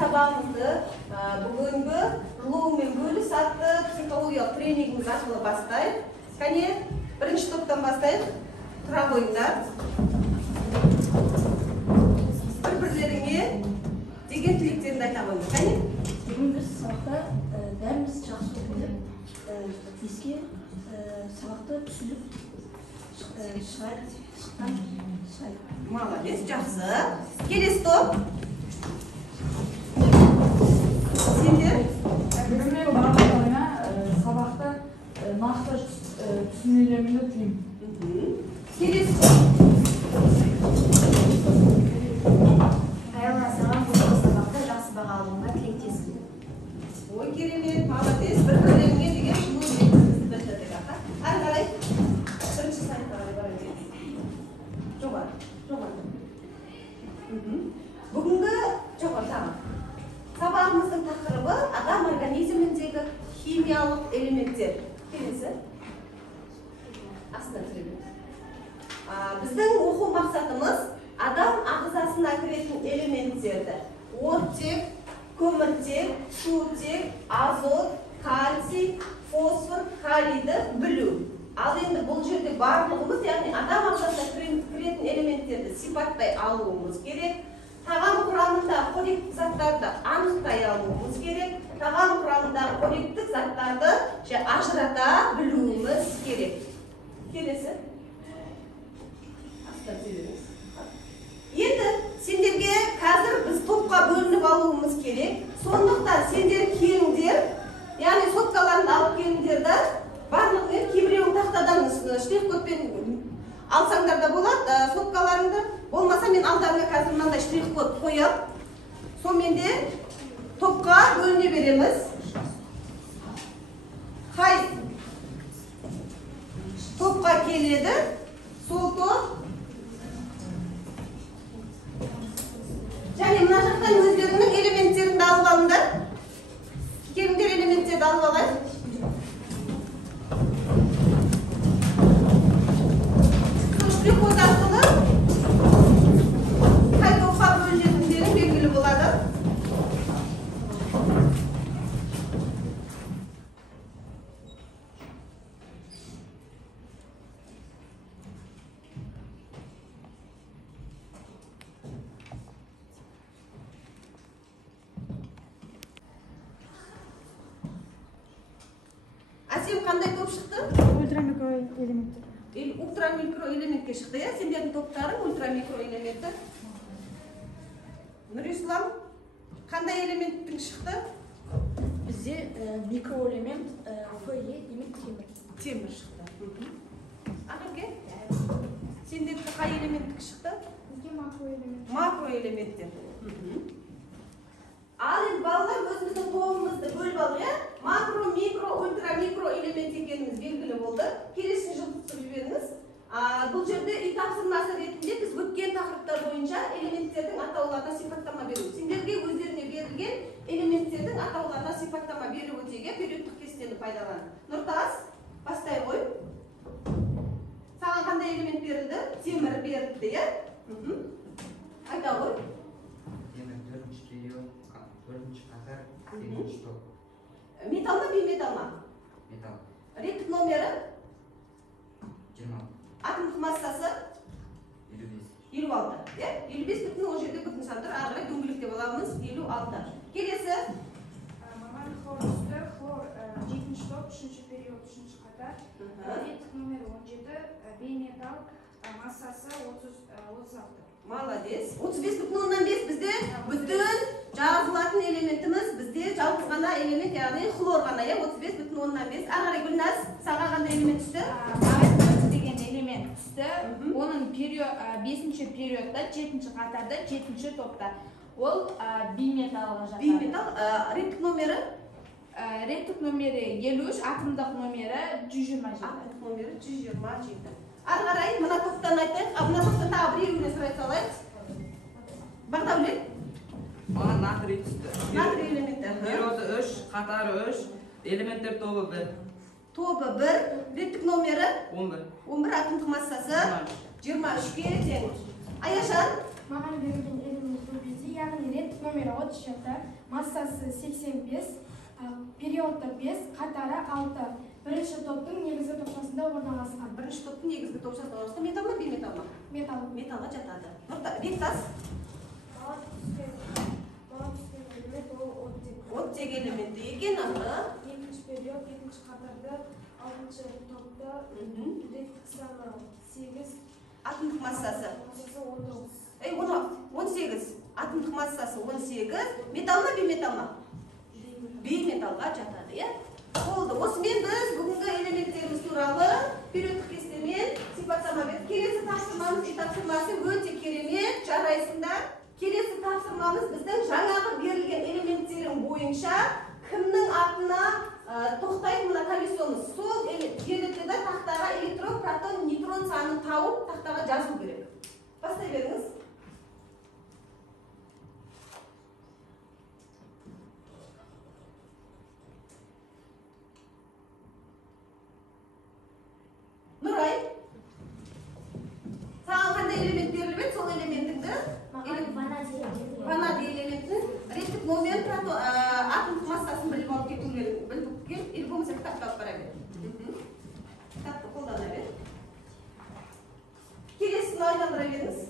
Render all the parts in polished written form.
сабағымызды бүгінгі жылу мен бөліс атты психологиялық тренингіміз арқылы бастайық. Кәне, бірінші топтан бастайық. Тұра қойыңдар. Бір-бірлеріңе деген тілектеріңді айта қойыңдар. Кәне? Бүгінгі сабақта бәріміз жақсы оқып, еске сабақты түсініп шыққан. Молодец, жақсы. Келесі топ. Сендер? Бүгінгі бағдарламаны сабақта нақты түсінулерімді тілеймін. Келесі топ. Қайырлы саған бүгінгі сабақта жақсы баға алуыңа тілектеспін. Ой, керемет, молодец. Бір-бірлеріңе деген жылу жеткізді білдірдік. Ары қарай. Бірінші сайынға қарай барайық. Жоғары. Бүгінгі жоғары сабағымыздың тақырыбы адам организміндегі химиялық элементтер. Келесі. Астына түсіреміз. Біздің оқу мақсатымыз адам ағзасына кіретін элементтерді оттек, көміртек, сутек, азот, кальций, фосфор, калийді білу. Ал енді бұл жерде барлығымыз, яғни адам ағзасына кіретін элементтерді сипаттай алуымыз керек. Тағам құрамындағы қоректік заттарды анықтай алуымыз керек. Тағам құрамындағы қоректік заттарды ажырата білуіміз керек. Келесі. Енді сендерге қазір біз топқа бөлініп алуымыз керек. Сондықтан сендер келіңдер, яғни соткаларыңды алып келіңдерді. Барлығымен кейбіреуің тақтадан штрих-кодпен алсаңдар да болады, соткаларыңды. Болмаса мен алдарыңа қазір мынандай штрих-код қоям. Сонымен де топқа бөліне береміз. Қай топқа келеді? Сол топ. Және мына жақтан өздерінің элементтеріңді алып алыңдар. Келіңдер элементтерді алып алайық. Штрих-код арқылы қай топқа бөлінетіндері белгілі болады. Әсем қандай топ шықты? Ультрамикроэлементтер. Ультрамикроэлементке шықты, я? Сендердің топтарың ультрамикроэлементі. Нұрислам, қандай элементтің шықты? Бізде микроэлемент ФЕ демек темір. Темір шықты. Ақерке? Сендердің қай элементтің шықты? Бізге макроэлемент. Макроэлементтер. Ал енді балалар өзіміздің тобымызды бөліп алып, макро, микро, ультра, микро элемент екеніміз белгілі болды. Келесін жылтып жіберіңіз. Бұл жерде үй тапсырмасы ретінде біз өткен тақырыптар бойынша элементтердің атауларына сипаттама беру. Сендерге өздеріне берілген элементтердің атауларына сипаттама беру өтеге периодтық кестені пайдалан. Нұртас, бастай қой. Саған қандай элемент берілді? Темір берілді, е? Айта қой. Темір төртінші период, төртінші қатар, сегізінші топ. Металл ма, бейметалл ма? Металл. Реттік номері? 20. Атомдық массасы? 56. 56. 55 бүтін ол жерде бүтін сандар, ағырай дөңгелектеп аламыз 56. Келесі? Маған хлор түсті, хлор 7-ші топ, 3-ші период, 3-ші қатар. Реттік номері 17, бейметалл, массасы 36. Молодец. 35,5 бізде бүтін жазылатын элементіміз, бізде жалғыз ғана элемент, яғни хлор ғана, 35,5. Ағырай Гүлназ, саға қандай элемент түсті? Деген элемент түсті. Оның 5-ші периодта, 7-ші қатарда, 7-ші топта. Ол бейметаллға жатады. Бейметалл, реттік номері? Реттік номері 53, атомдық номері 127. Атомдық номері 127. Ары қарай, мына топтан айтайық. Мына топтан тағы біреуіне сұрай салайық. Бағдаулет? Маған натрий түсті. Натрий элементі. Периоды 3, қатары 3, элементтер тобы 1. Тобы 1, реттік номері? 11. 11, атомдық массасы? 23-ке тең. Аяшан? Маған берілген элементтер бізде, яғни реттік реттік номері 37, массасы 85, периоды 5, қатары 6. Бірінші топтың негізгі топшасында орналасқан. Бірінші топтың негізгі топшасында орналасқан металл ма, бейметалл ма? Металл. Металлға жатады. Бектас? Оттек элементі екен, Екінші период, екінші қатарда, 6-шы топта, реттік саны 8, атомдық массасы. 18. Атомдық массасы 18. Металл ма, бейметалл ма? Бейметаллға жатады, е? Болды. Осымен біз бүгінгі элементтеріміз туралы периодтық кестемен сипаттама бердік. Келесі тапсырмамыз, тапсырмасы өте керемет, жарайсыңдар. Келесі тапсырмамыз біздің жаңағы берілген элементтерің бойынша кімнің атына тоқтайды мына колесомыз. Сол жерде тақтаға электрон, протон, нейтрон санын тауып тақтаға жазу керек. Бастай беріңіз. Нұрай, саған қандай элемент беріліп еді, сол элементіңді? Ванадий элементтің реттік номер, атомдық массасын біліп алып кету керек. Біліп кел, или болмаса кітапты алып бара бер. Кітапты қолдана бер. Келесіні айналдыра беріңіз.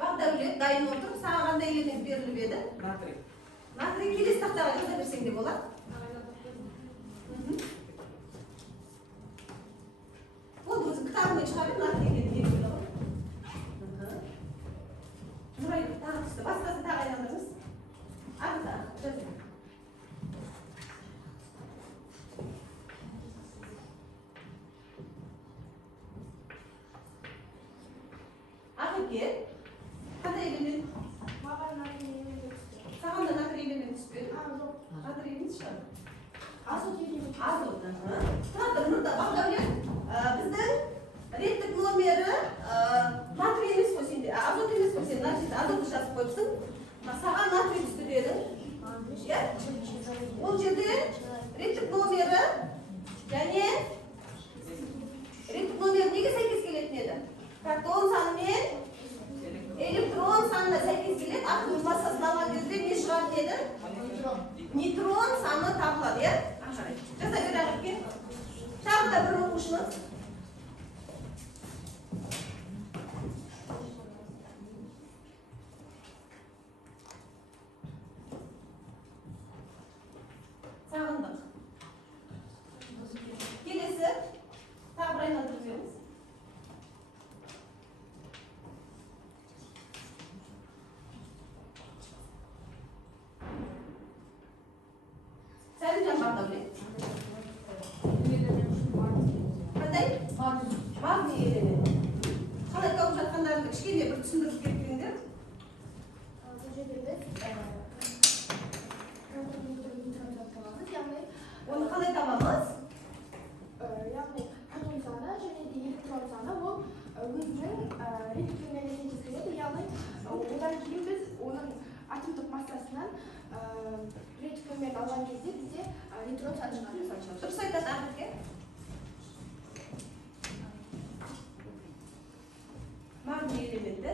Бағдәулет, дайын отыр. Саған қандай элемент беріліп еді? Натрий. Натрий келесі тақтаға жаза берсең де болады. Ол өзі кітабымен шығарып, натрий екенін белгілі ғой. Нұрай тағы түсті. Басқасын тағы айналдырыңыз. Ағы тағы, жаза. Ағы кел. Қандай элемент? Саған да натрий элемент түспеді? Натрий емес шығар. Азот. Тұрады, мұнда Бағдәулет, біздің реттік номері натрий емес қой сенде, азот емес қой сен, азотты жазып қойыпсың. Саған натрий түсті деді. Ол жерде реттік номері және реттік номері неге сәйкес келетін еді? Протон саны мен электрон санына сәйкес келеді. Атомдық массасын алған кезде не шығатын еді? Нейтрон саны табылады, е? Жаза бер Ақерке. Тағы да бір оқушыны. Сағындық. Келесі. Тағы бір айналдырып беріңіз. Сәлімжан Бағдәулет. Қандай? Магний элемент. Қалай тауып жатқандарыңды кішкене бір түсіндіріп кетпеңдер. Бұл жерде біз Оны қалай табамыз? яғни протон саны және де электрон саны ол өзінің реттік номеріне сәйкес келеді. Яғни одан кейін біз оның атомдық массасынан реттік номерін алған кезде бізде нейтрон саны шығады. Дұрыс айтады Ақерке. Магний элементі.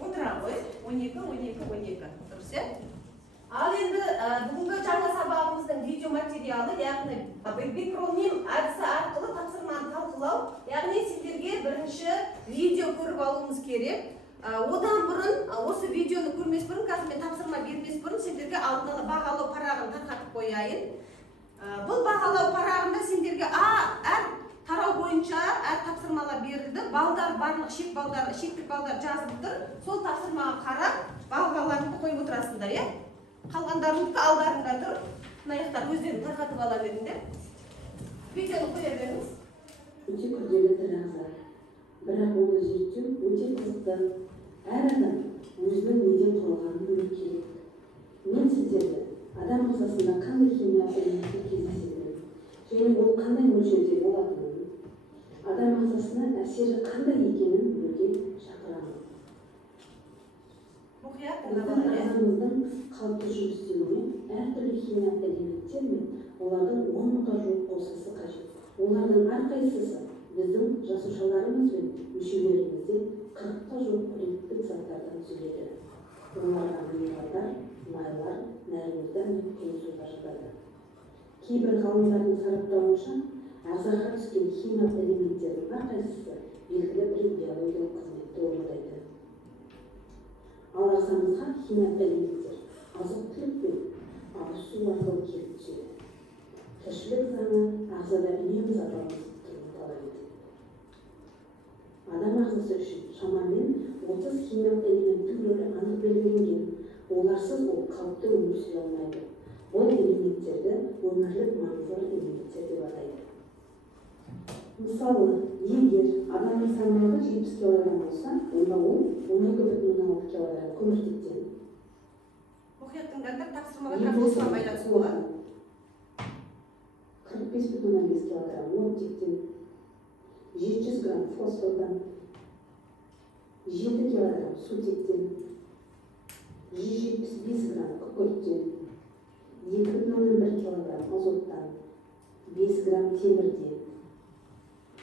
Отыра ғой. 12. Дұрыс, е? Ал енді бүгінгі жаңа сабағымыздың видео материалы, яғни бикроним әдісі арқылы тапсырманы талқылау, яғни сендерге бірінші видео көріп алуымыз керек. Одан бұрын, осы видеоны көрмес бұрын, қазір мен тапсырма бермес бұрын, сендерге алдын ала бағалау парағын тарқатып қояйын. Бұл бағалау парағында сендерге әр тарау бойынша әр тапсырмалар берілді. Балдар, барлық шеттік балдар жазылып тұр. Сол тапсырмаға қарап, бағаларыңды қойып отырасыңдар, е? Қалғандарыңды алдарында тұр. Мынаяқтар өздерін тарқатып ала беріңдер. Видеоны қоя беріңіз. Өте күрделі тырнақзар. Бірақ оны зерттеу өте қызықты. Әр адам өзінің неден құралғанын білу керек. Мен сіздерді адам ағзасында қандай химия элементтер кездесетінін әсері қандай екенін білуге шақырамын. Мұқият Біздің тыңдап алайық. ағзамыздың қалыпты жұмыс істеуіне әртүрлі химия элементтер мен олардың 10 мыңға жуық қосылысы қажет. Олардың әрқайсысы біздің жасушаларымыз бен мүшелерімізде 40-қа жуық қоректік заттардан түзіледі. Оларға минералдар, майлар, нәрлілер мен қиынсулар жатады. Кейбір ғалымдардың сараптауынша, ағзаға түскен химиялық элементтердің әрқайсысы белгілі бір биологиялық қызметті орындайды. Ал ағзамызға химиялық элементтер азық-түлік пен ауыз су арқылы келіп түседі. Тіршілік заңы ағзада үнемі сапалы тұруын талап етеді. Адам ағзасы үшін шамамен 30 химиялық элементтің рөлі анық белгіленген. Оларсыз ол қалыпты өмір сүре алмайды. Бұл элементтерді өмірлік маңызды элементтер деп атайды. Мысалы, егер адамның салмағы 70 кг болса, онда ол 12,6 кг көміртектен. Мұқият тыңдаңдар, тапсырмаға тапсырма байланысты болады. 45,5 кг оттектен, 700 грамм фосфордан, 7 кг сутектен, 175 грамм күкірттен, 2,1 кг азоттан, 5 грамм темірден,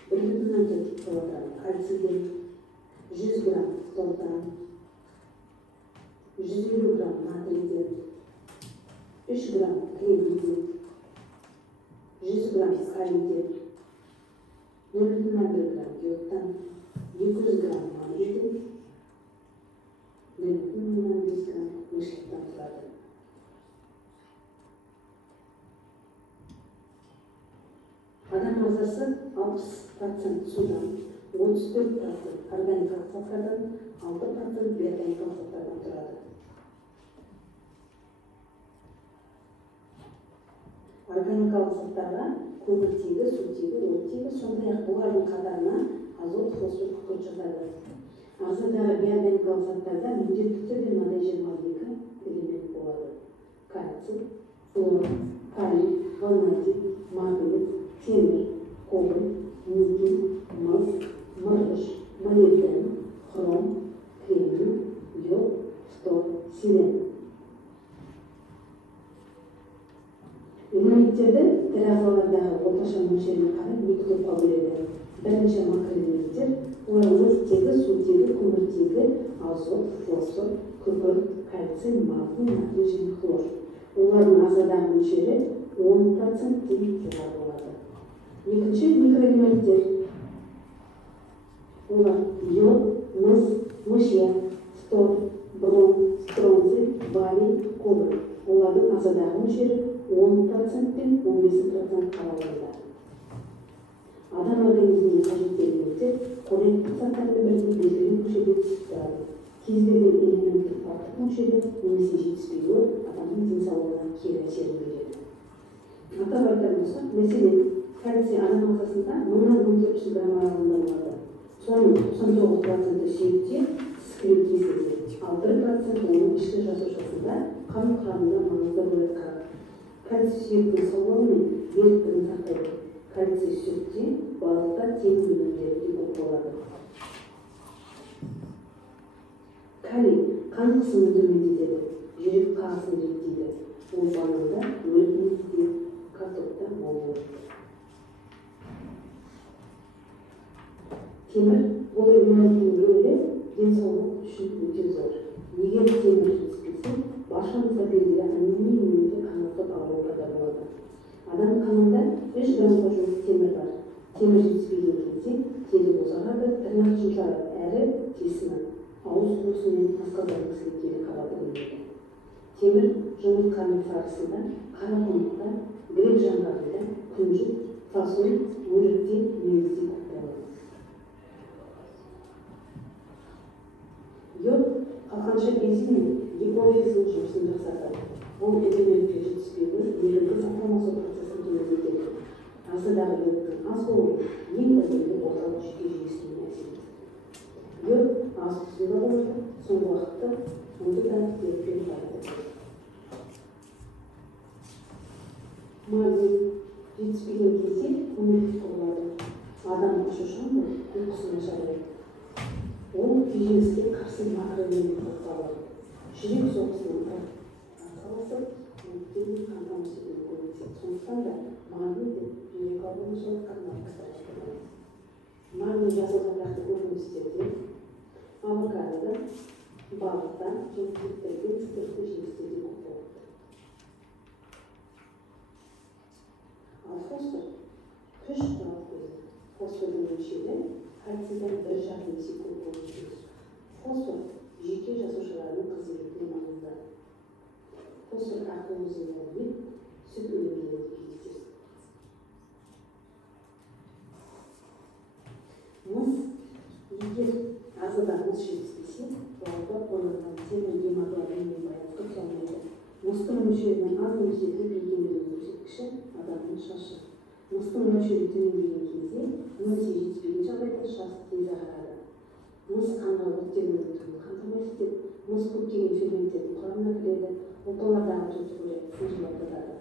1,4 кг кальцийден, 100 грамм фтордан, 150 грамм натрийден, 3 грамм кремнийден, 100 грамм калийден, 0,1 грамм йодтан, 200 грамм магнийден, 0,5 грамм мышьяктан тұрады. Адам ағзасы 60% судан, 34% органикалық заттардан, 6% бейорганикалық заттардан тұрады. Органикалық заттарға көміртегі, сутегі, оттегі, сондай-ақ бұлардың қатарына азот, фосфор, күкірт жатады. Ағзадағы бейорганикалық заттарда міндетті түрде мынадай 22 элемент болады. Кальций, флор, калий, ванадий, магний, темір, кобальт, никель, мыс, мырыш, молибден, хром, кремний, йод, фтор, селен. Элементтерді тірі ағзалардағы орташа мөлшеріне қарай екі топқа бөледі. Бірінші макроэлементтер, олар оттегі, сутегі, көміртегі, азот, фосфор, күкірт, кальций, магний, натрий және хлор. Олардың ағзадағы мөлшері 10%-тен жоғары болады. Екінші микроэлементтер. Олар йод, мыс, мышьяк, фтор, бром, стронций, барий, кобальт. Олардың ағзадағы мөлшері 10%-тен 15% аралығында. Адам организміне қажетті элементтер қоректік заттармен бірге белгілі мөлшерде түсіп тұрады. Кез келген элементтің артық мөлшері немесе жетіспеуі адамның денсаулығына кері әсерін береді. Атап айтар болсақ, мәселен, кальций адам ағзасында 1000-1400 грамм аралығында болады. Соның 99% сүйекте, скелет кезінде, ал 1% оның ішкі жасушасында қан құрамында маңызды рөл атқарады. Кальций сүйектің саулығы мен беріктігін сақтайды. Кальций сүтте, балықта, теңіз өнімдерінде көп болады. Калий қан қысымын төмендетеді, жүрек қағысын реттейді. Ол бананда, өлімде, картопта мол болады. Темір бұл элементтің рөлі денсаулық үшін өте зор. Егер темір жетіспесе, баршамызға белгілі анемия немесе қанаттық ауру пайда болады. Адам қанында 3 граммға жуық темір бар. Темір жетіспеген кезде тері бозарады, тырнақ жұмсарады, әрі тесіні ауыз қуысы мен асқазан қасиеттері қабаты бөлінеді. Темір жұмыртқаның сарысында, қарақұмықта, грек жаңғағында, күнжіт, фасоль, өрікте, мүйізде көп болады. Йод қалқанша безі мен гипофиздің жұмысын жақсартады. Бұл элементке жетіспеуі ерінді сақталмасы процесін төмендетеді. Ағзадағы йодтың аз болуы ең әуелі орталық жүйке жүйесіне әсер етеді. Йод аз түсінде болады, соңғы уақытта онды да дертпен пайда. Магний жетіспеген кезде көмек құрылады. адам ашушан uykusuna şarayı. Ол күйзеліске қарсы макроэлемент тоқталады. Жүрек соғысының атқаласы өткенін қамтамасыз етуге көмектеседі. Сондықтан да магний деп жүрек ауруына шалдыққан науқастар айтылады. Магний жасалған нақты көкөністерде, авокадода, балықта, жемістерде, спиртті жемістерде көп болады. Ал фосфор күш туралы көзі. Фосфордың мөлшері кальцийден 1,5 есе көп болуы тиіс. Фосфор жүйке жасушаларының қызметіне маңызды. Фосфор арқылы өсірілген ет, сүт өнімдерінде кездеседі. Мыс егер ағзада мыс жетіспесе, оларда қорғанған термин гемоглобинмен байланысты тұрамайды. Мыстың мөлшерінің аз немесе көп екендігінің көрсеткіші адамның шашы. Мыстың мөлшері төмендеген кезде, немесе жетіспеген жағдайда шаш тез ағарады. Мыс қанға оттегінің өтуін қамтамасыз етіп, мыс көптеген ферменттердің құрамына кіреді, ұлпалардағы тотығуларды сынжылатады.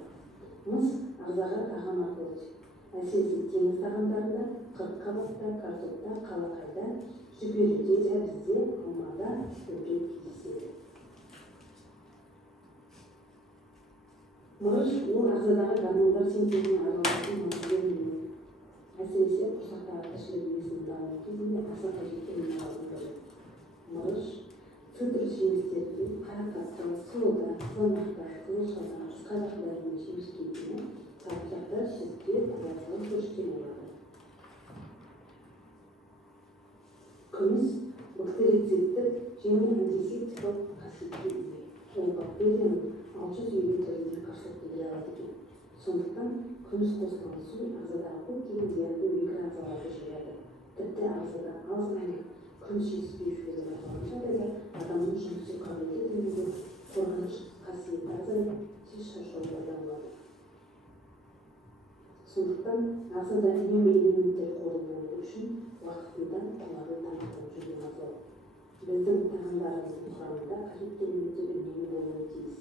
Мыс ағзаға тағам арқылы түседі. Әсіресе теңіз тағамдарында, қырыққабатта, картопта, қалақайда, жүгеріде, сәбізде, алмада көбірек кездеседі. Мырыш ол ағзадағы гормондар синтезіне арналатын маңызды өнім. Әсіресе құрсақтағы тіршілік иесінің дамуы кезінде аса қажетті минералдың бірі. Мырыш цитрус жемістерінде, қарақатта, сұлыда, қызанақта, қызылшада, қысқа дақылдарының жеміс кейбірі, сарымсақта, сүтте, қуаттылық көрсеткен болады. Күміс бактерицидті және антисептикалық қасиетке ие. Ол бактерияның 600 түріне қарсылық білдіре алады екен. Сондықтан күміс қосылған су ағзадағы көптеген зиянды микроағзаларды жояды. Тіпті ағзада алзаймер, күміс жетіспеушілігі байқалған жағдайда адамның жұмысы қабілеті қорғаныш қасиеті азайып, тез шаршауларда болады. Сондықтан ағзада үнемі элементтер қоры болу үшін уақытында оларды тамақтанып жүрген абзал. Біздің тағамдарымыздың құрамында қажетті элементтер үнемі болуы тиіс.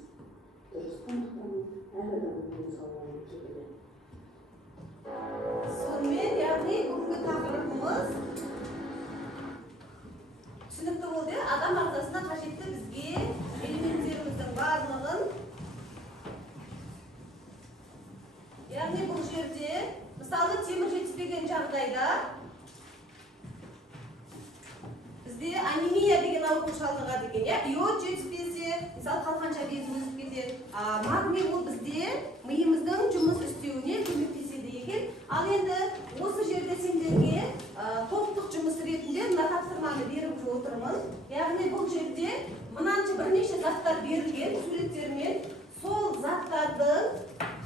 Дұрыс тамақтану әр адамның денсаулығының кепілі. Сонымен, яғни бүгінгі тақырыбымыз түсінікті болды. Адам ағзасына қажетті бізге элементтеріміздің барлығын, яғни бұл жерде мысалы темір жетіспеген жағдайда бізде анемия деген ауру шалдығады екен, иод жетіспесе, мысалы қалқанша безі өсіп кетеді. Магний ол бізде миымыздың жұмыс істеуіне көмектеседі екен. Ал енді осы жерде сендерге топтық жұмыс ретінде мына тапсырманы беріп отырмын. Яғни бұл жерде мынанша бірнеше заттар берілген суреттермен, сол заттардың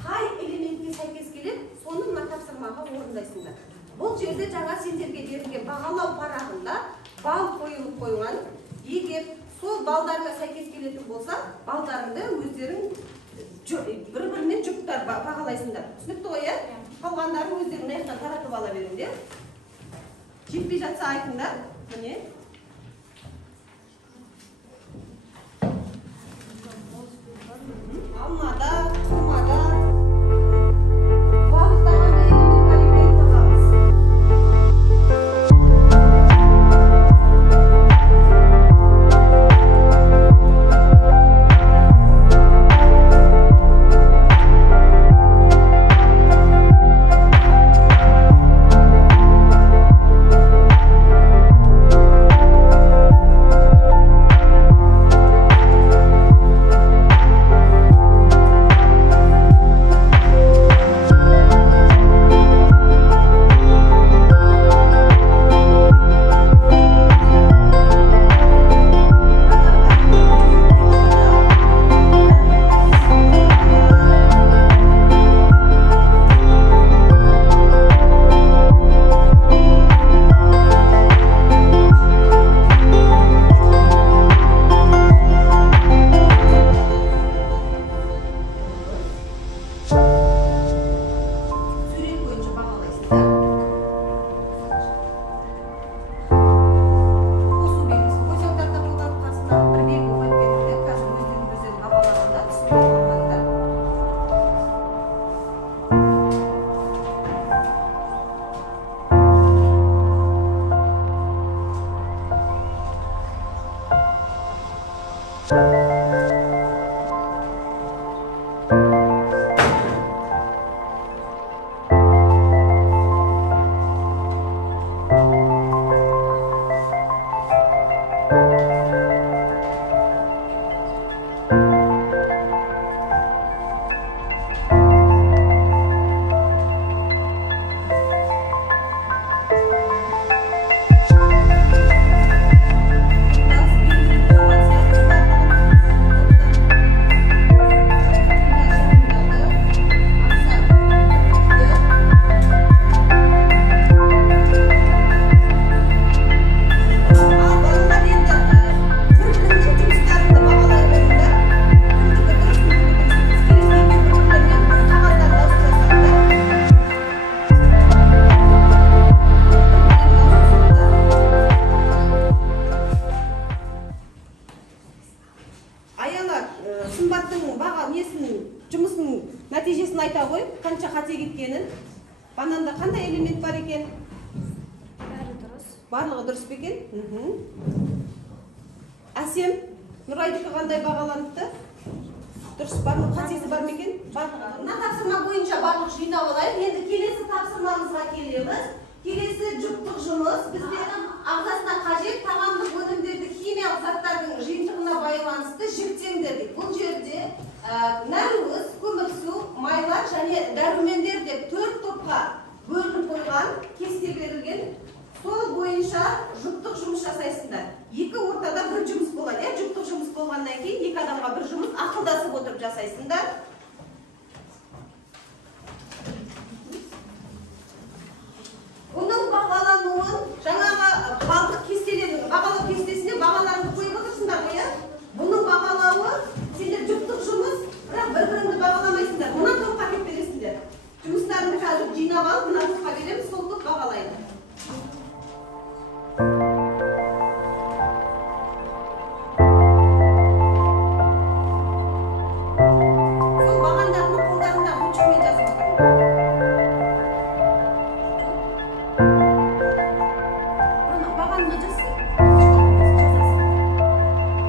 қай элементке сәйкес келеді, соны мына тапсырмаға орындайсыңдар. Бұл жерде жаңа сендерге берілген бағалау парағында бал қойылып қойған. Егер сол балдарына сәйкес келетін болса, балдарыңды өздерің бір-бірінен жұптар бағалайсыңдар. Түсінікті ғой, қалғандарын өздерің аяқтан таратып ала беріңдер. Жетпей жатса айтыңдар. Міне. Алмада, қумада. екенін. Бананда қандай элемент бар екен? бәрі дұрыс. Барлығы дұрыс па екен? Әсем, Нұрайдікі қандай бағаланыпты? Дұрыс бар ма? Қатесі бар ма екен? Барлығы. Мына тапсырма бойынша барлық жинап алайық. Енді келесі тапсырмамызға келеміз. Келесі жұптық жұмыс бізде ағзасына қажет тағамдық өнімдерді химиялық заттардың жиынтығына байланысты жіктеңдер дейді. Бұл жерде нәруыз, көмірсу, майлар және дәрумендер деп 4 топқа бөлініп қойған, кесте берілген. Сол бойынша жұптық жұмыс жасайсыңдар. Екі ортада бір жұмыс болады. Жұптық жұмыс болғаннан кейін екі адамға бір жұмыс ақылдасып отырып жасайсыңдар. Оның бағалануын жаңағы балдық кестелердің бағалау кестесіне бағаларыңды қойып отырсыңдар ғой, иә? Бұның бағалауы сендер жұптық жұмыс, бірақ бір-біріңді бағаламайсыңдар. Мына топқа кеп бересіңдер. Жұмыстарыңды қазір жинап алып, мына топқа береміз, сол топ бағалайды. Сол бағандардың қолдарында ручкамен жазып отырыңдар. Бағанды жазсын.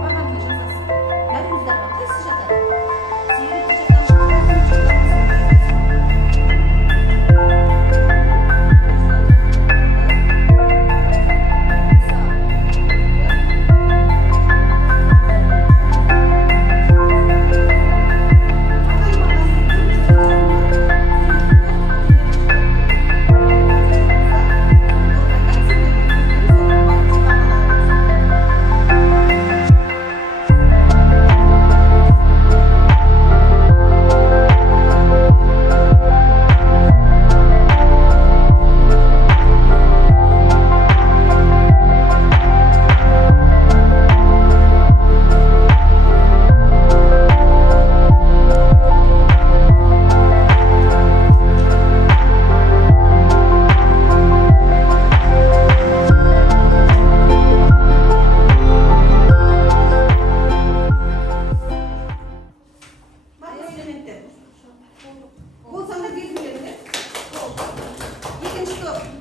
Бағанды жазасың. Нәруыздарға қайсы жатады? Сиырды жатады.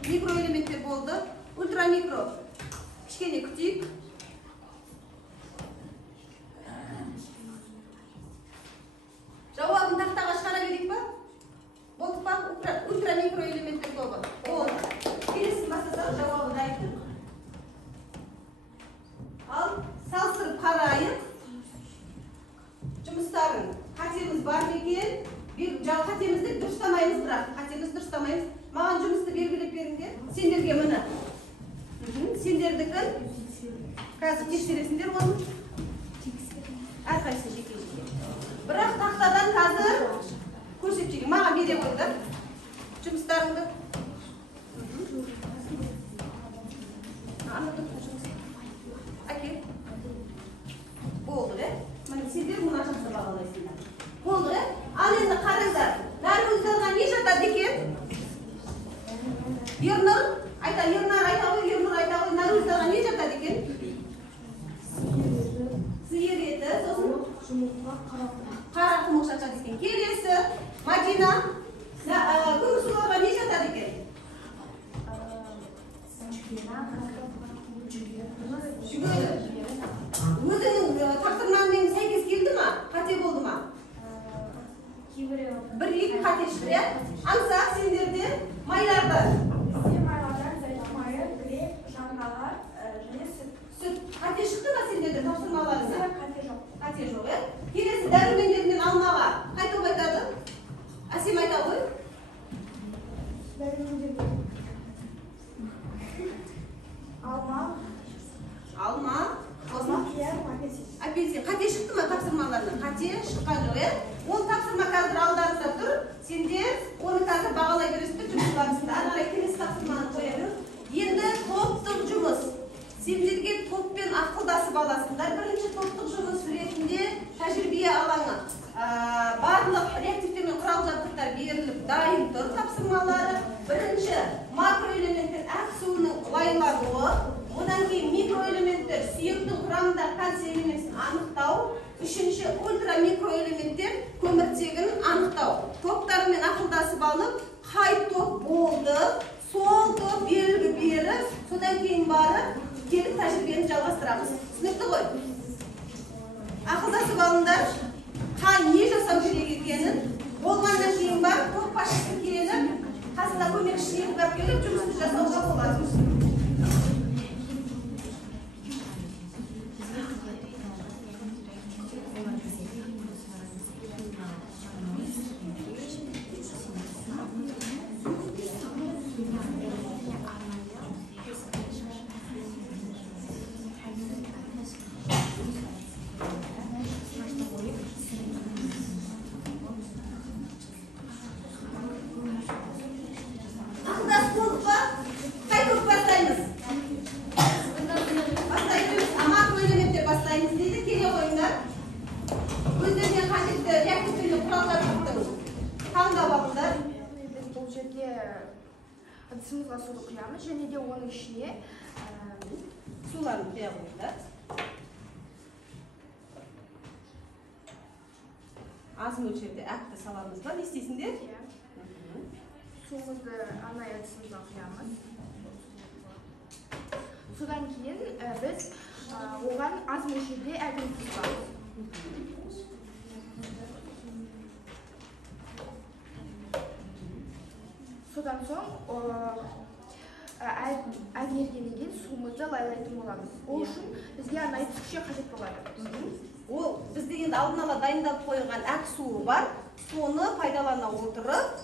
Микроэлементтер болды. Ультрамикро. Кішкене күтейік. Жауабын тақтаға шығара берейік ба? Болды па? Ультрамикроэлементтер тобы. Болды. Келесін бастасақ жауабын айттық. Ал салыстырып қарайық. Жұмыстарын қатеміз бар ма екен? Қатемізді дұрыстамаймыз, бірақ қатеміз дұрыстамаймыз. Маған жұмысты белгілеп беріңдер. Сендерге міне. Сендердікін қазір тексересіңдер оны. Әрқайсы жеке-жеке. Бірақ тақтадан қазір көрсетшілік. Маған бере қойды. Жұмыстарыңды. Әке. Болды, ә? Міне сендер мұна жақсы бағалайсыңдар. Болды, ә? Ал енді қараңдар. Нәруыздарға не жатады екен? Ернұр айта ғой, нәруыздарға не жатады екен? Сиыр еті, сосын қара қымық жатады екен. Келесі, Мадина, көмірсуларға не жатады екен? Өзіңнің тапсырмаңмен сәйкес келді ма? Қате болды ма? Бір-екі қате шықты, иә? Аңсақ сендерде майлардан. Майлардан зәйтүн майы, грек, жаңғалар және сүт. Сүт. Қате шықты ма сендерде тапсырмаларында? Қате жоқ. Қате жоқ, иә? Келесі дәрумендермен алмаға қай топ айтады? Әсем айта ғой. Алма. Апельсин. Қате шықты ма тапсырмаларынан? Қате шыққан жоқ, иә? Ол тапсырма қазір алдарында тұр. Сендер оны қазір бағалай бересіңдер жұмыстарыңызды. Ары қарай келесі тапсырманы қояды. Енді топтық жұмыс. Сендерге топпен ақылдасып аласыңдар. Бірінші топтық жұмыс ретінде тәжірибе алаңы. Барлық реактивтер мен құрал-жабдықтар беріліп дайын тұр тапсырмалары. Бірінші макроэлементтер әк-суының лайлануы. Одан кейін микроэлементтер сүйектің құрамында кальций элементін анықтау. Үшінші ультрамикроэлементтер көміртегін анықтау. Топтарымен ақылдасып алып, қай топ болды, сол топ белгі беріп, содан кейін барып келіп тәжірибені жалғастырамыз. Түсінікті ғой? Ақылдасып алыңдар, не жасау керек екенін, болғаннан кейін барып топ басшысы келіп, қасында көмекшісіне барып келіп жұмысты жасауға болады. ыдысымызға суды құямыз және де оның ішіне суларын құя қойыңдар. Аз мөлшерде әкті саламыз ба? Не істейсіңдер? Суымызды арнайы ыдысымызға құямыз. Содан кейін біз оған аз мөлшерде әдін қосамыз. Содан соң әзіргеннен кейін суымызды лайлайтын боламыз. Ол үшін бізге арнайы түкше қажет болады. Ол бізде енді алдын ала дайындап қойған әк суы бар. Соны пайдалана отырып,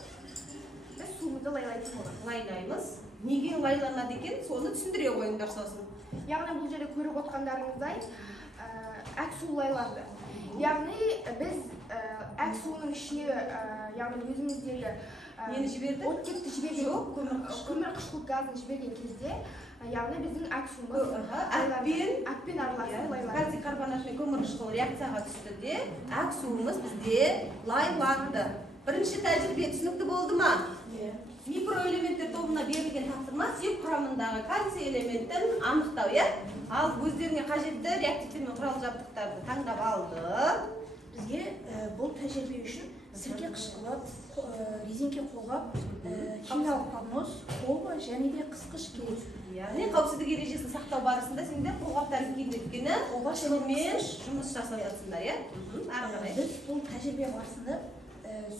біз суымызды лайлайтын боламыз. Лайлаймыз. Неге лайланады екен, соны түсіндіре қойыңдар сосын. Яғни бұл жерде көріп отқандарыңыздай әк су лайланды. Яғни біз әк суының ішіне, яғни өзіміздегі нені жіберді? Оттекті жіберген, көмір қышқылық газын жіберген кезде, яғни біздің әк суымыз әкпен араласып лайланды. Кальций карбонат пен көмір қышқыл реакцияға түсті де, әк суымыз бізде лайланды. Бірінші тәжірибе түсінікті болды ма? Микроэлементтер тобына берілген тапсырма сүйек құрамындағы кальций элементін анықтау, ал өздеріне қажетті реактивтер мен құрал жабдықтарды таңдап алды. Бізге бұл тәжірибе үшін сірке қышқылы, резеңке қолғап, химиялық прогноз, қолба және де қысқыш керек. Яғни қауіпсіздік ережесін сақтау барысында сендер қолғаптарын киіндірткені қолғашымен жұмыс жасап жатсыңдар, ары қарай. Біз бұл тәжірибе барысында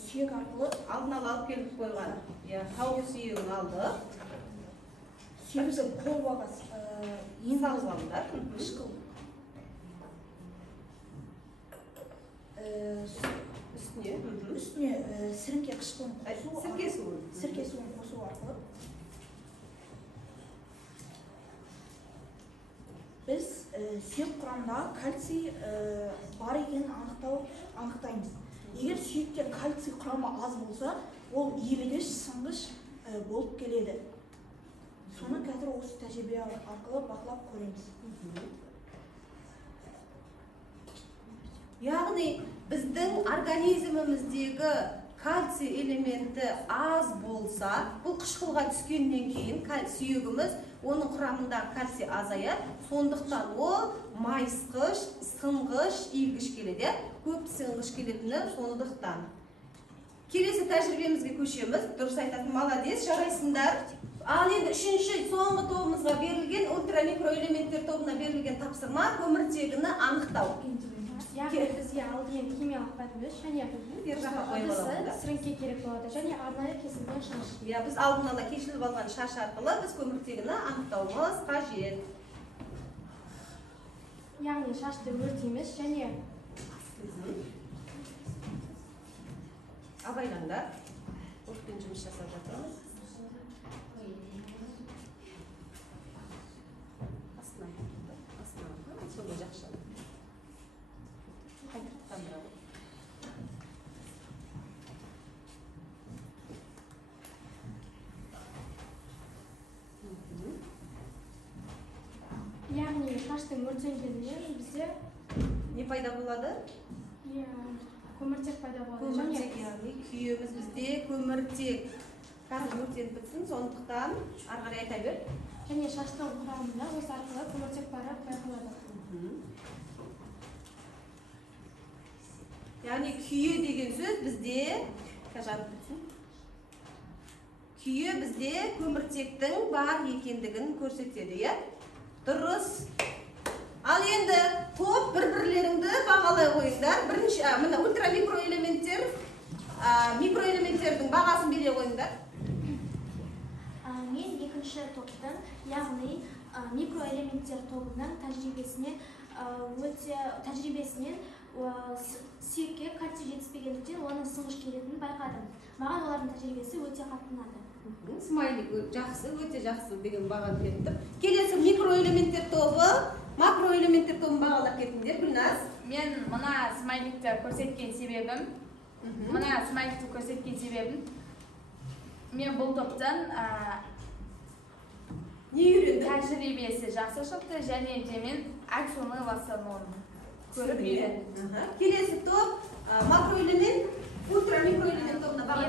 сүйек арқылы алдын ала алып келіп қойған. Тауық сүйегін алды. Сүйегіміздің қолбаға ең салып алыңдар. қышқыл. Үстіне сіріңке қышқылын қосу, сірке суын қосу арқылы біз сүйек құрамындағы кальций бар екенін анықтаймыз. Егер сүйекте кальций құрамы аз болса, ол иілгіш, сынғыш болып келеді. Соны қазір осы тәжірибе арқылы бақылап көреміз. Яғни біздің организміміздегі кальций элементі аз болса, бұл қышқылға түскеннен кейін сүйегіміз, оның құрамындағы кальций азаяды, сондықтан ол майысқыш, сынғыш, иілгіш келеді, көп сынғыш келетіні сондықтан. Келесі тәжірибемізге көшеміз. Дұрыс айтатын, молодец, жарайсыңдар. Ал енді үшінші соңғы тобымызға берілген ультрамикроэлементтер тобына берілген тапсырма көміртегіні анықтау. Яғни бізге алдымен химиялық подвес және ыдысы, сіріңке керек болады және арнайы кесілген шаш. Біз алдын ала кешіліп алған шаш арқылы біз көміртегіні анықтауымыз қажет. Яғни шашты өртейміз және абайлаңдар. Отпен жұмыс жасап жатырмыз. Соны жақшы. яғни шаштың өртенгенінен бізде не пайда болады? Көміртек пайда болады. Көміртек, яғни күйеміз бізде көміртек. Қазір өртеніп бітсін, сондықтан ары қарай айта бер. Және шаштың құрамында осы арқылы көміртек бары байқалады. Яғни күйе деген сөз бізде күйе бізде көміртектің бар екендігін көрсетеді, иә? Дұрыс. Ал енді топ бір-бірлеріңді бағалай қойыңдар. Бірінші, мына ультрамикроэлементтер, микроэлементтердің бағасын бере қойыңдар. Мен екінші топтың, яғни микроэлементтер тобының тәжірибесінен сүйекке кальций жетіспегендіктен оның сынғыш келетінін байқадым. Маған олардың тәжірибесі өте қатты ұнады. Смайлик жақсы, өте жақсы деген бағаны беріп. Келесі микроэлементтер тобы, макроэлементтер тобын бағалап кетіңдер, Гүлназ. Мен мына смайликті көрсеткен себебім, мен бұл топтан не үйрендің? Тәжірибесі жақсы шықты, және де мен аксонның ластануын көріп үйрендім. Келесі топ макроэлемент, ультрамикроэлемент тобына баға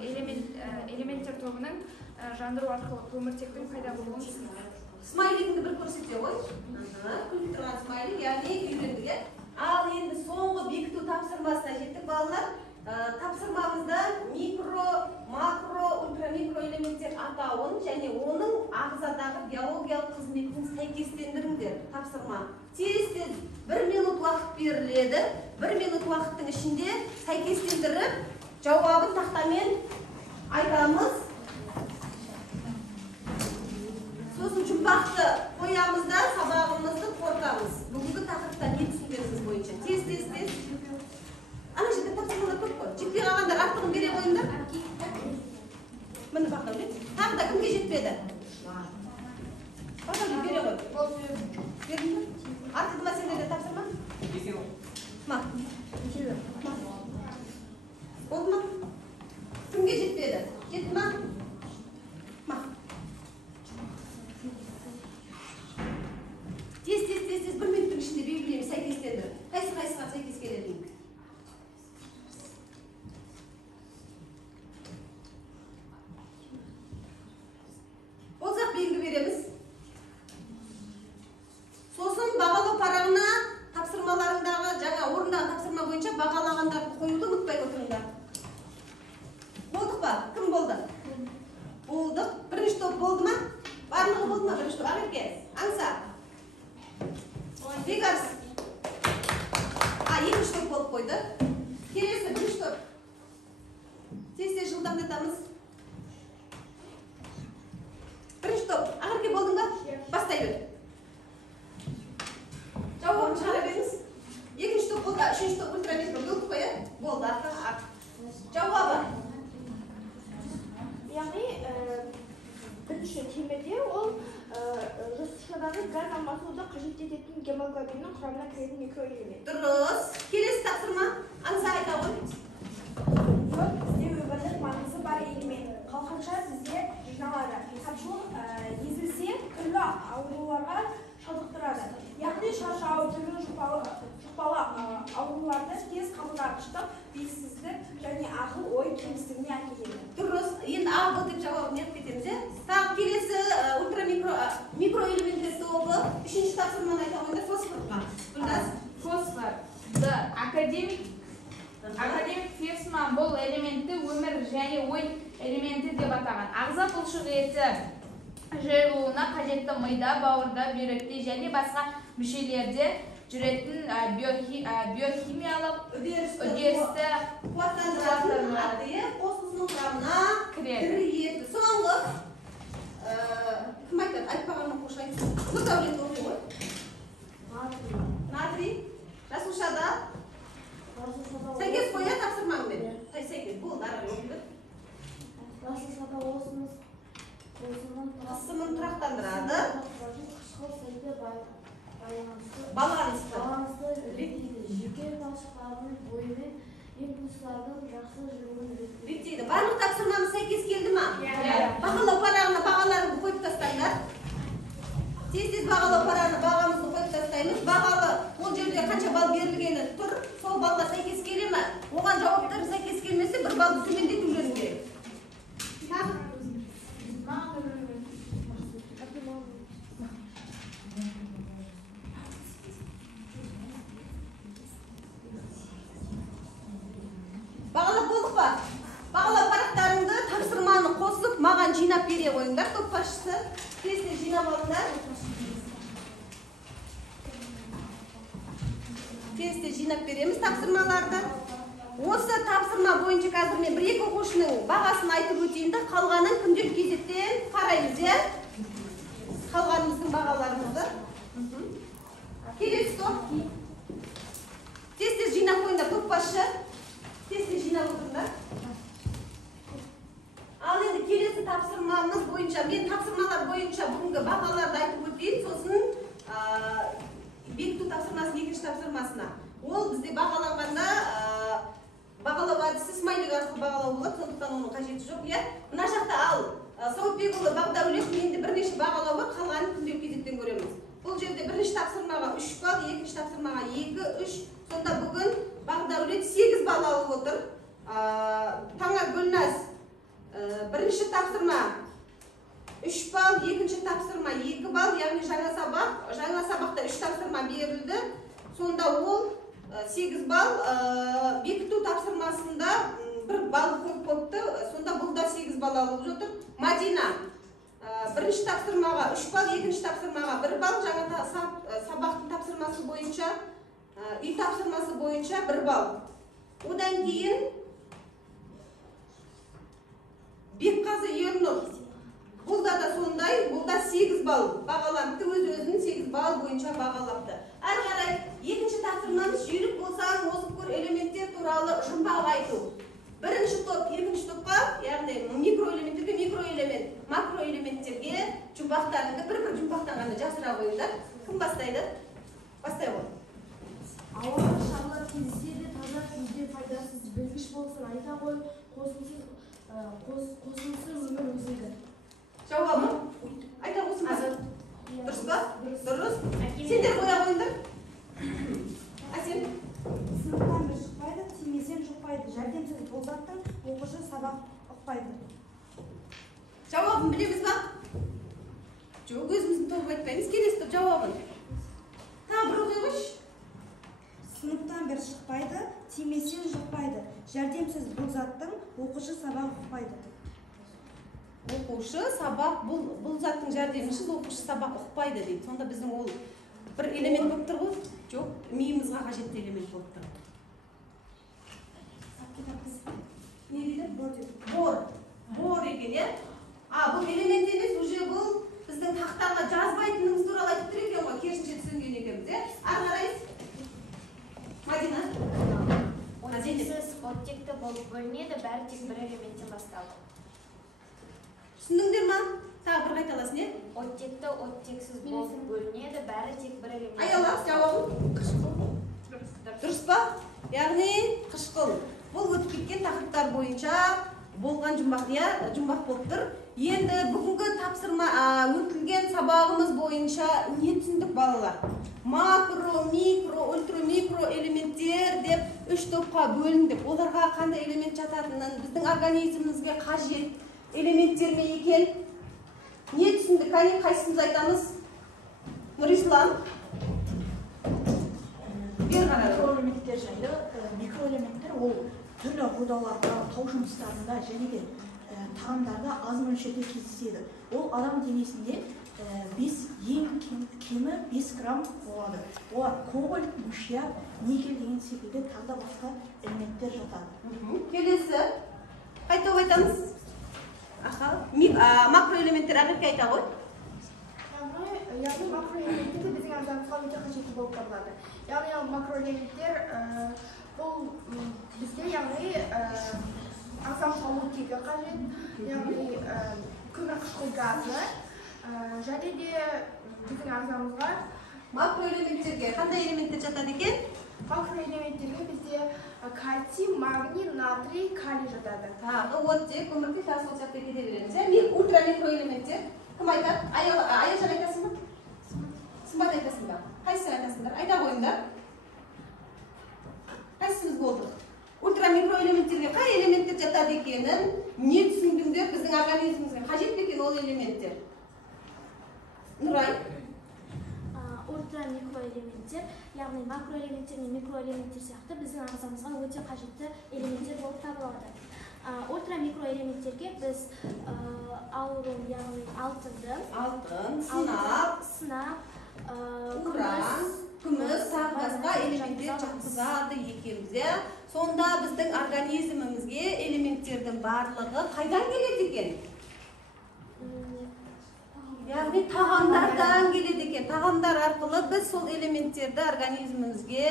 беремін. Элементтер тобының жандыру арқылы көміртектің пайда болуын Смайликіңді бір көрсете ғой. Күліп тұрған смайлик, яғни үйренді. Ал енді соңғы бекіту тапсырмасына жеттік, балалар. Тапсырмамызда микро, макро, ультрамикроэлементтер атауын және оның ағзадағы биологиялық қызметін сәйкестендіріңдер. Тапсырма. Тестте 1 минут уақыт беріледі. 1 минут уақыттың ішінде сәйкестендіріп, жауабын тақтамен айтамыз. Сосын жұмбақты қоямыз да сабағымызды қорытамыз. Бүгінгі тақырыптан не түсінгеніңіз бойынша. Тез. Ана жерде тапсырмалар көп қой. Жетпей қалғандар артығын бере қойыңдар. Міне бақтым, тағы да кімге жетпеді? Бақтым, бере қой. Бердің бе? Артығы ма сендерде тапсырма? Болды ма? Кімге жетпеді? Жетті ма? Тез, 1 минуттың ішінде белгілейміз, сәйкестендіріп. Қайсыға сәйкес келеді? Болсақ белгі береміз. Сосын бағалау парағына тапсырмаларындағы жаңа орындағы тапсырма бойынша бағалағандарды қоюды ұмытпай отырыңдар. Болдық па? Кім болды? Болдық. Бірінші топ болды ма? Барлығы болды ма? Бірінші топ. Ақерке, аңса. Бегарс. Екінші топ болып қойды. Келесі бірінші топ. Тез жылдамдатамыз. Бірінші топ. Ақерке болдың ба? Бастай бер. Жауабын шығара беріңіз. Екінші топ болды. Үшінші топ ультрамикро болды қой, болды. Жауабы. Яғни бірінші темеде ол жасушадағы газ алмасуды қажет ететін гемоглобиннің құрамына кіретін микроэлемент. Дұрыс. Келесі тапсырма. Аңса айта ғой. Йод бізде өмірлік маңызы бар элемент. Қалқанша бізде жиналады. Тапшылық езілсе түрлі ауруларға шалдықтырады. Яғни шаршау, түрлі жұқпалы ауруларды тез қабылдағыштық, белсіздік және ақыл ой кемістігіне әкеледі. Дұрыс. Енді алды деп жауабын неғып кетеміз. Тағы келесі микроэлементтер тобы. Үшінші тапсырманы айта қойыңдар. Фосфорға. Фосфорды академик Ферсман бұл элементті өмір және ой элементі деп атаған. Ағза бұлшық еті жиырылуына қажетті мида, бауырда, бүйректе және басқа мүшелерде жүретін биохимиялық үдерісті қуаттандыратын арқылы қосылысының құрамына кіреді. Соңғы кім айтады? Айтпағанын қош айтсын. Нұрдәулет оқи ғой. Натрий. Жасушада сәйкес қоя тапсырмаңмен. Сәйкес болды, ары оқиды. Жасушада қысымын тұрақтандырады. Балансты жүйке талшықтарының бойымен импульстардың жақсы жүруін реттейді. Барлық тапсырмамыз сәйкес келді ма? Бағалау парағына бағаларыңды қойып тастаңдар. Тез бағалау парағына бағамызды қойып тастаймыз. Бағалы ол жерде қанша балл берілгені тұр, сол балға сәйкес келе ме? Оған жауаптары сәйкес келмесе, бір балды төмендетулерің керек. Бағалап болдық па? Бағалау парақтарыңды тапсырма жинап бере қойыңдар. Топ басшысы тезірек жинап алыңдар. Тезірек жинап береміз тапсырмаларды. Осы тапсырма бойынша қазір мен бір-екі оқушының бағасын айтып өтейін де, қалғанын күнделік кезектен қараймыз, иә? Қалғанымыздың бағаларымызды. Келесі топ. Тез-тез жинап қойыңдар, топ басшы. Тез-тез жинап отырыңдар. Ал енді келесі тапсырмамыз бойынша, мен тапсырмалар бойынша бүгінгі бағаларды айтып өтейін, сосын бекіту тапсырмасының екінші тапсырмасына. Ол бізде бағаланғанда бағалау әдісі смайлик арқылы бағалау болады, сондықтан оның қажеті жоқ, иә? Мына жақта ал Сауытбекұлы Бақдәулет менде бірнеше бағалау бар, қалғанын күнделік кезектен көреміз. Бұл жерде бірінші тапсырмаға 3 балл, екінші тапсырмаға 2, 3. Сонда бүгін Бақдәулет 8 балл алып отыр. Таңар Гүлназ бірінші тапсырма 3 балл, екінші тапсырма 2 балл, яғни жаңа сабақта 3 тапсырма берілді. Сонда ол 8 балл, бекіту тапсырмасында 1 балл көп болыпты, сонда бұл да 8 балл алып жатыр. Мадина бірінші тапсырмаға 3 балл, екінші тапсырмаға 1 балл, жаңа сабақтың тапсырмасы бойынша, үй тапсырмасы бойынша 1 балл. Одан кейін Бекқазы Ернұр, бұл да сондай, бұл да 8 балл бағалапты, өз-өзінің 8 балл бойынша бағалапты. Әрі қарай екінші тапсырмамыз жүйрік болсаң озып көр элементтер туралы жұмбақ айту. Бірінші топ, екінші топқа, яғни микроэлементтерге микроэлемент, макроэлементтерге жұмбақтарыңды бір-бір жұмбақтан ғана жасыра қойыңдар. Кім бастайды? Бастай ғой. Ауа шарлар кездеседі, таза сөзде пайдасыз білгіш болсын, айта қой, қосынсыз өмір өзіңді. Жауабы? Айта қосынсыз. Дұрыс па? Дұрыс. Сендер қоя қойыңдар. Әсем? Сыныптан бір шықпайды, тимесен жұқпайды. Жәрдемсіз бұл заттың оқушы сабақ ұқпайды. Жауабын білеміз ба? Жоқ, өзіміздің топ айтпаймыз. Келесі топ жауабын. Тағы бір оқи қойшы. Сыныптан бір шықпайды, тимесен жұқпайды. Жәрдемсіз бұл заттың оқушы сабақ ұқпайды. Оқушы сабақ, бұл заттың жәрдемінсіз оқушы сабақ ұқпайды дейді. Сонда біздің ол бір элемент болып тұр ғой? Жоқ, миымызға қажетті элемент болып тұр. Не дейді? Бор. Бор екен, е? Бұл элемент емес, уже бұл біздің тақтаға жазбайтынымыз туралы айтып тұр екен ғой, керісінше түсінген екенбіз, е? Ары қарайсыз? Мадина? Оттексіз оттекті болып бөлінеді, бәрі тек бір элементтен басталды. Түсіндіңдер ма? Тағы бір қайталасын, е? Оттекті оттексіз болып бөлінеді, бәрі тек бір элементтен. Айдалас, жауабын? Қышқыл. Дұрыс па? Яғни қышқыл. Бұл өтіп кеткен тақырыптар бойынша болған жұмбақ болып тұр. Енді бүгінгі тапсырма өтілген сабағымыз бойынша не түсіндік балалар? Макро, микро, ультрамикро элементтер деп 3 топқа бөліндік. Оларға қандай элемент жататынын, біздің организмімізге қажет элементтер ме екен? Не түсіндік? Қайсымыз айтамыз? Нұрислам? Бер қарады. Микроэлементтер жайлы, микроэлементтер ол түрлі рудаларда, тау жыныстарында және де тағамдарда аз мөлшерде кездеседі. Ол адам денесінде ең кемі 5 грамм болады. Олар кобальт, мышьяк, никель деген секілді тағы да басқа элементтер жатады. Келесі. Қайта айтамыз? Макроэлементтер әкелке айта ғой. Яғни макроэлементтер біздің ағзамызға өте қажетті болып табылады. Яғни макроэлементтер бұл бізде яғни ағзамызға оттегі қажет, яғни көмірқышқыл газы және де біздің ағзамызға макроэлементтерге қандай элементтер жатады екен? Макроэлементтерге бізде кальций, магний, натрий, калий жатады. Оттек, көмірқышқыл газ сол сияқты кете береміз. Ультрамикроэлементтер кім айтады? Аяжан айтасың ба? Сымбат айтасың ба? Қайсысы айтасыңдар? Айта қойыңдар. Қайсымыз болды? Ультрамикроэлементтерге қай элементтер жатады екенін не түсіндіңдер? Біздің организмімізге қажет екен ол элементтер? Нұрай? Ультрамикроэлементтер, яғни макроэлементтер мен микроэлементтер сияқты біздің ағзамызға өте қажетті элементтер болып табылады. ультра микро элементтерге біз аурум, яғни алтынды, сынап, уран, күміс, тағы басқа элементтер жатқызады екенбіз. Сонда біздің организмімізге элементтердің барлығы қайдан келеді екен? Яғни тағамдардан келеді екен. Тағамдар арқылы біз сол элементтерді организмімізге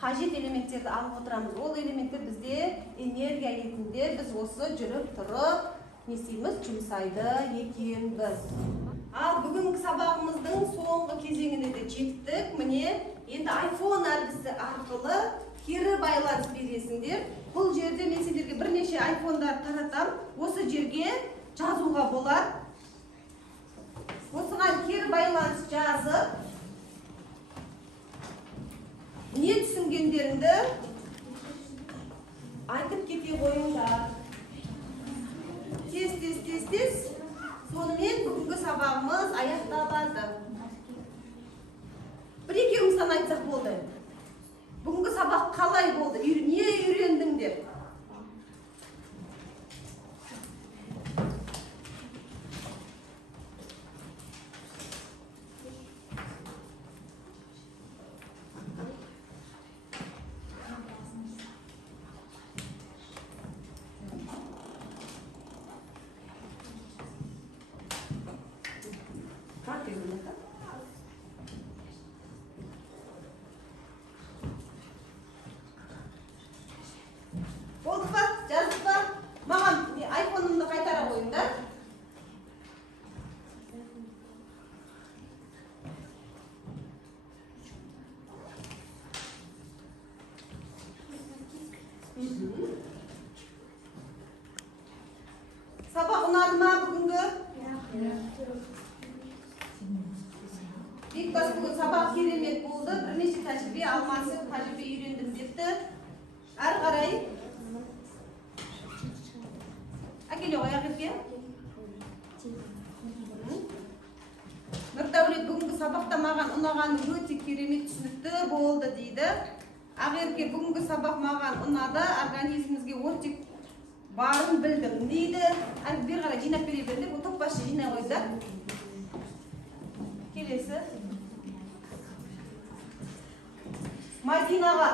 қажет элементтерді алып отырамыз. Ол элементтер бізде энергия ретінде біз осы жүріп тұрып не істейміз? Жұмсайды екенбіз. Ал бүгінгі сабағымыздың соңғы кезеңіне де жеттік. Міне, енді iPhone әдісі арқылы кері байланыс бересіңдер. Бұл жерде мен сендерге бірнеше iPhone-дар таратам. Осы жерге жазуға болады. Осыған кері байланыс жазып, не түсінгендеріңді айтып кете қойыңдар. Тез. Сонымен бүгінгі сабағымыз аяқталады. Бір-екеумізден айтсақ болды. Бүгінгі сабақ қалай болды? Не үйрендіңдер? Болды ба? Жаздық па? Маған iPhone-ымды қайтара қойыңдар. Сабақ ұнады ма бүгінгі? Бекбас бүгін сабақ керемет болды. Бірнеше тәжірибе алмасып, тәжірибе үйрендім депті. Әрі қарай әкеле ғой Ақерке. Нұрдәулет бүгінгі сабақта маған ұнағаны өте керемет түсінікті болды дейді. Ақерке бүгінгі сабақ маған ұнады, организмімізге оттек барын білдім дейді. Әлі бер қарай жинап бере бердік, ол топ басшы жинай қойды. Келесі. Мадинаға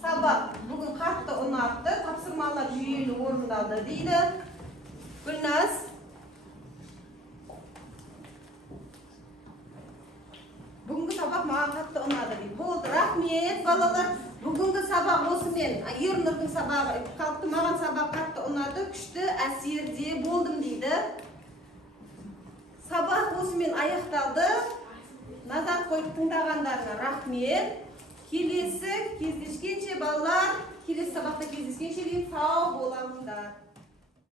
сабақ бүгін қатты ұнатты, тапсырмалар жүйелі орындалды дейді. Гүлназ. Бүгінгі сабақ маған қатты ұнады дейді. Болды, рахмет балалар. Бүгінгі сабақ осымен, Ернұрдың сабағы қалыпты, маған сабақ қатты ұнады, күшті әсерде болдым дейді. Сабақ осымен аяқталды. Назар қойып тыңдағандарына рахмет. Келесі кездескенше балалар, келесі сабақта кездескенше дейін сау болыңдар.